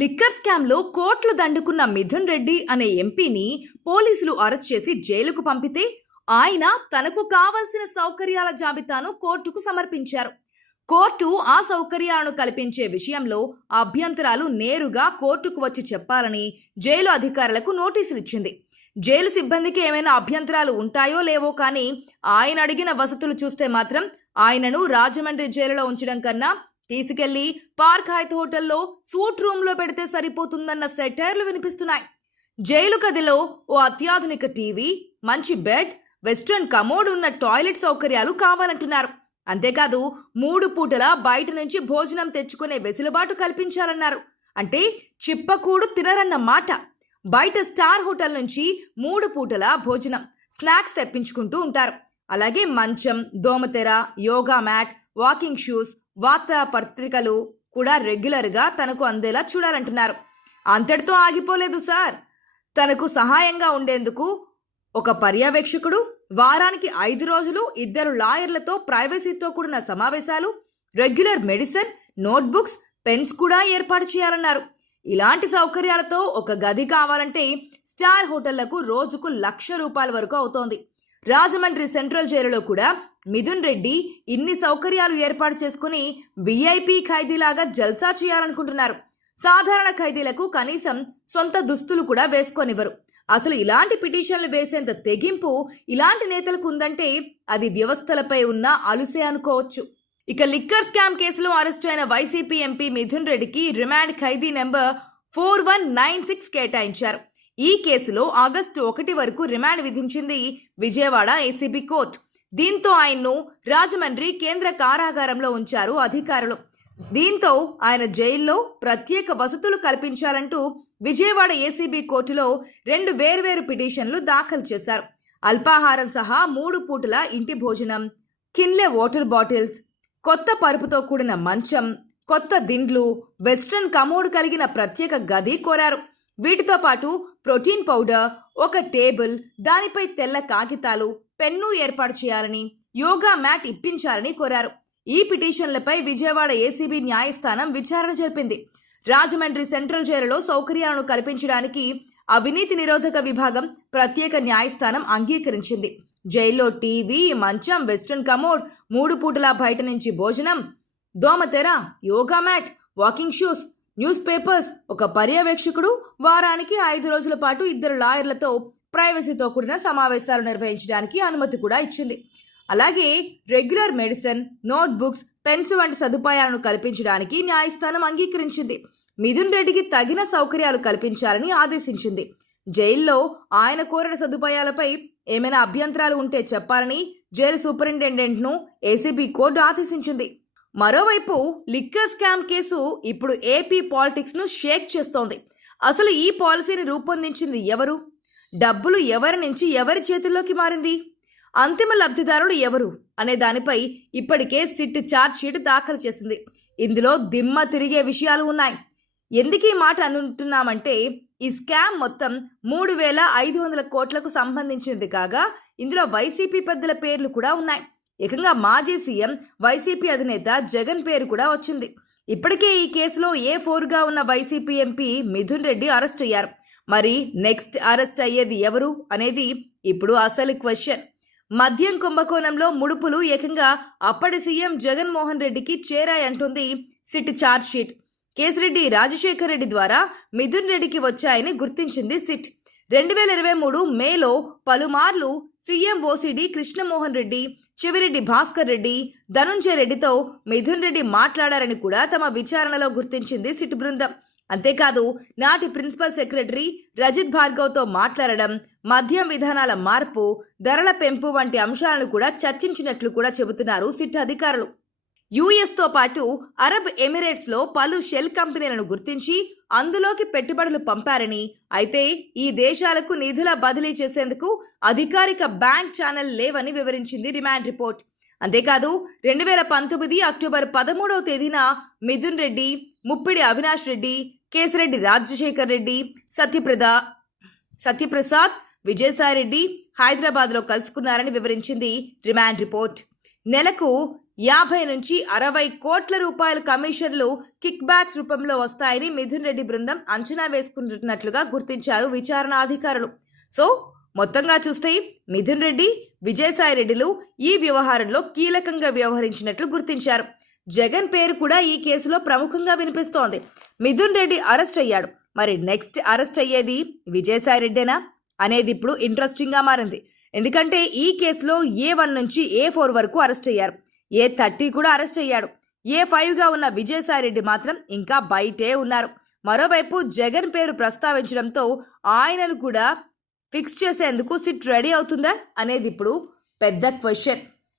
Liquor స్కామ్లో కోట్లు దండుకున్న మిథున్ రెడ్డి అనే ఎంపీని పోలీసులు అరెస్ట్ చేసి జైలుకు పంపితే ఆయన తనకు కావలసిన సౌకర్యాల జాబితాను కోర్టుకు సమర్పించారు. కోర్టు ఆ సౌకర్యాలను కల్పించే విషయంలో అభ్యంతరాలు నేరుగా కోర్టుకు వచ్చి చెప్పాలని జైలు అధికారులకు నోటీసులు ఇచ్చింది. జైలు సిబ్బందికి ఏమైనా అభ్యంతరాలు ఉంటాయో లేవో కానీ ఆయన అడిగిన వసతులు చూస్తే మాత్రం ఆయనను రాజమండ్రి జైలులో ఉంచడం కన్నా తీసుకెళ్లి పార్క్ హైత్ హోటల్లో సూట్ రూమ్లో పెడితే సరిపోతుందన్న సెటైర్లు వినిపిస్తున్నాయి. జైలు గదిలో ఓ అత్యాధునిక టీవీ, మంచి బెడ్, వెస్ట్రన్ కమోడ్ ఉన్న టాయిలెట్ సౌకర్యాలు కావాలంటున్నారు. అంతేకాదు 3 పూటల బయట నుంచి భోజనం తెచ్చుకునే వెసులుబాటు కల్పించాలన్నారు. అంటే చిప్పకూడు తినరన్న మాట. బయట స్టార్ హోటల్ నుంచి 3 పూటల భోజనం, స్నాక్స్ తెప్పించుకుంటూ ఉంటారు. అలాగే మంచం, దోమతెర, యోగా మ్యాట్, వాకింగ్ షూస్, వార్తాపత్రికలు కూడా రెగ్యులర్గా తనకు అందేలా చూడాలంటున్నారు. అంతటితో ఆగిపోలేదు సార్. తనకు సహాయంగా ఉండేందుకు ఒక పర్యవేక్షకుడు, వారానికి 5 రోజులు 2 లాయర్లతో ప్రైవసీతో కూడిన సమావేశాలు, రెగ్యులర్ మెడిసిన్, నోట్బుక్స్, పెన్స్ కూడా ఏర్పాటు చేయాలన్నారు. ఇలాంటి సౌకర్యాలతో ఒక గది కావాలంటే స్టార్ హోటళ్లకు రోజుకు ₹1,00,000 వరకు అవుతోంది. రాజమండ్రి సెంట్రల్ జైలులో కూడా మిథున్ రెడ్డి ఇన్ని సౌకర్యాలు ఏర్పాటు చేసుకుని విఐపి ఖైదీలాగా జల్సా చేయాలనుకుంటున్నారు. సాధారణ ఖైదీలకు కనీసం సొంత దుస్తులు కూడా వేసుకోనివ్వరు. అసలు ఇలాంటి పిటిషన్లు వేసేంత తెగింపు ఇలాంటి నేతలకు ఉందంటే అది వ్యవస్థలపై ఉన్న అలుసే అనుకోవచ్చు. ఇక లిక్కర్ స్కామ్ కేసులో అరెస్టు అయిన వైసీపీ ఎంపీ మిథున్ రెడ్డికి రిమాండ్ ఖైదీ నెంబర్ 4196 కేటాయించారు. ఈ కేసులో ఆగస్టు 1 వరకు రిమాండ్ విధించింది విజయవాడ ఏసీబీ కోర్టు. దీంతో ఆయన్ను రాజమండ్రి కేంద్ర కారాగారంలో ఉంచారు అధికారులు. దీంతో ఆయన జైల్లో ప్రత్యేక వసతులు కల్పించాలంటూ విజయవాడ ఏసీబీ కోర్టులో 2 వేర్వేరు పిటిషన్లు దాఖలు చేశారు. అల్పాహారం సహా 3 పూటల ఇంటి భోజనం, కిన్లే వాటర్ బాటిల్స్, కొత్త పరుపుతో కూడిన మంచం, కొత్త దిండ్లు, వెస్ట్రన్ కమోడ్ కలిగిన ప్రత్యేక గది కోరారు. వీటితో పాటు ప్రోటీన్ పౌడర్, ఒక టేబుల్, దానిపై తెల్ల కాగితాలు, పెన్ను ఏర్పాటు చేయాలని, యోగా మ్యాట్ ఇప్పించాలని కోరారు. ఈ పిటిషన్లపై విజయవాడ ఏసీబీ న్యాయస్థానం విచారణ జరిపింది. రాజమండ్రి సెంట్రల్ జైలులో సౌకర్యాలను కల్పించడానికి అవినీతి నిరోధక విభాగం ప్రత్యేక న్యాయస్థానం అంగీకరించింది. జైల్లో టీవీ, మంచం, వెస్ట్రన్ కమోడ్, 3 పూటల బయట నుంచి భోజనం, దోమతెర, yoga mat, walking shoes, news papers, ఒక పర్యవేక్షకుడు, వారానికి 5 రోజుల పాటు 2 లాయర్లతో ప్రైవసీతో కూడిన సమావేశాలు నిర్వహించడానికి అనుమతి కూడా ఇచ్చింది. అలాగే రెగ్యులర్ మెడిసిన్, నోట్బుక్స్, పెన్స్ వంటి సదుపాయాలను కల్పించడానికి న్యాయస్థానం అంగీకరించింది. మిథున్ రెడ్డికి తగిన సౌకర్యాలు కల్పించాలని ఆదేశించింది. జైల్లో ఆయన కోరిన సదుపాయాలపై ఏమైనా అభ్యంతరాలు ఉంటే చెప్పాలని జైలు సూపరింటెండెంట్ను ఏసీబీ కోర్టు ఆదేశించింది. మరోవైపు లిక్కర్ స్కామ్ కేసు ఇప్పుడు ఏపీ పాలిటిక్స్ను షేక్ చేస్తోంది. అసలు ఈ పాలసీని రూపొందించింది ఎవరు? డబ్బులు ఎవరి నుంచి ఎవరి చేతుల్లోకి మారింది? అంతిమ లబ్ధిదారులు ఎవరు అనే దానిపై ఇప్పటికే సిట్ ఛార్జ్షీట్ దాఖలు చేసింది. ఇందులో దిమ్మ తిరిగే విషయాలు ఉన్నాయి. ఎందుకు ఈ మాట అంటున్నామంటే ఈ స్కామ్ మొత్తం 3,500 కోట్లకు సంబంధించింది కాగా ఇందులో వైసీపీ పెద్దల పేర్లు కూడా ఉన్నాయి. ఏకంగా మాజీ సీఎం, వైసీపీ అధినేత జగన్ పేరు కూడా వచ్చింది. ఇప్పటికే ఈ కేసులో A4గా ఉన్న YCP MP Mithun Reddy arrest అయ్యారు. మరి నెక్స్ట్ అరెస్ట్ అయ్యేది ఎవరు అనేది ఇప్పుడు అసలు క్వశ్చన్. మద్యం కుంభకోణంలో ముడుపులు ఏకంగా అప్పటి సీఎం జగన్మోహన్ రెడ్డికి చేరాయంటుంది సిట్ ఛార్జ్షీట్. కేసిరెడ్డి రాజశేఖర్ రెడ్డి ద్వారా మిథున్ రెడ్డికి వచ్చాయని గుర్తించింది సిట్. 2023 మేలో పలుమార్లు సీఎం ఓసీడీ కృష్ణమోహన్ రెడ్డి, చెవిరెడ్డి భాస్కర్ రెడ్డి, ధనుంజయ రెడ్డితో మిథున్ రెడ్డి మాట్లాడారని కూడా తమ విచారణలో గుర్తించింది సిట్ బృందం. అంతేకాదు నాటి ప్రిన్సిపల్ సెక్రటరీ రజిత్ భార్గవ్తో మాట్లాడడం, మద్యం విధానాల మార్పు, ధరల పెంపు వంటి అంశాలను కూడా చర్చించినట్లు కూడా చెబుతున్నారు సిట్ అధికారులు. యుఎస్తో పాటు అరబ్ ఎమిరేట్స్లో పలు షెల్ కంపెనీలను గుర్తించి అందులోకి పెట్టుబడులు పంపారని, అయితే ఈ దేశాలకు నిధుల బదిలీ చేసేందుకు అధికారిక బ్యాంక్ ఛానల్ లేవని వివరించింది రిమాండ్ రిపోర్ట్. అంతేకాదు 2019 అక్టోబర్ 13వ తేదీన మిథున్ రెడ్డి, ముప్పిడి అవినాష్ రెడ్డి, కేసిరెడ్డి రాజశేఖర్ రెడ్డి, సత్యప్రసాద్, విజయసాయిరెడ్డి హైదరాబాద్లో కలుసుకున్నారని వివరించింది రిమాండ్ రిపోర్ట్. నెలకు 50 నుంచి 60 కోట్ల రూపాయల కమిషన్లు కిక్ బ్యాక్స్ రూపంలో వస్తాయని మిథున్ రెడ్డి బృందం అంచనా వేసుకుంటున్నట్లుగా గుర్తించారు విచారణ అధికారులు. సో మొత్తంగా చూస్తే మిథున్ రెడ్డి, విజయసాయి రెడ్డిలు ఈ వ్యవహారంలో కీలకంగా వ్యవహరించినట్లు గుర్తించారు. జగన్ పేరు కూడా ఈ కేసులో ప్రముఖంగా వినిపిస్తోంది. మిథున్ రెడ్డి అరెస్ట్ అయ్యాడు. మరి నెక్స్ట్ అరెస్ట్ అయ్యేది విజయసాయి రెడ్డేనా అనేది ఇప్పుడు ఇంట్రెస్టింగ్గా మారింది. ఎందుకంటే ఈ కేసులో A1 నుంచి A4 వరకు అరెస్ట్ అయ్యారు. A30 కూడా అరెస్ట్ అయ్యాడు. A5గా ఉన్న విజయసాయి రెడ్డి మాత్రం ఇంకా బయటే ఉన్నారు. మరోవైపు జగన్ పేరు ప్రస్తావించడంతో ఆయనను కూడా ఫిక్స్ చేసేందుకు సిట్ రెడీ అవుతుందా అనేది ఇప్పుడు పెద్ద క్వశ్చన్.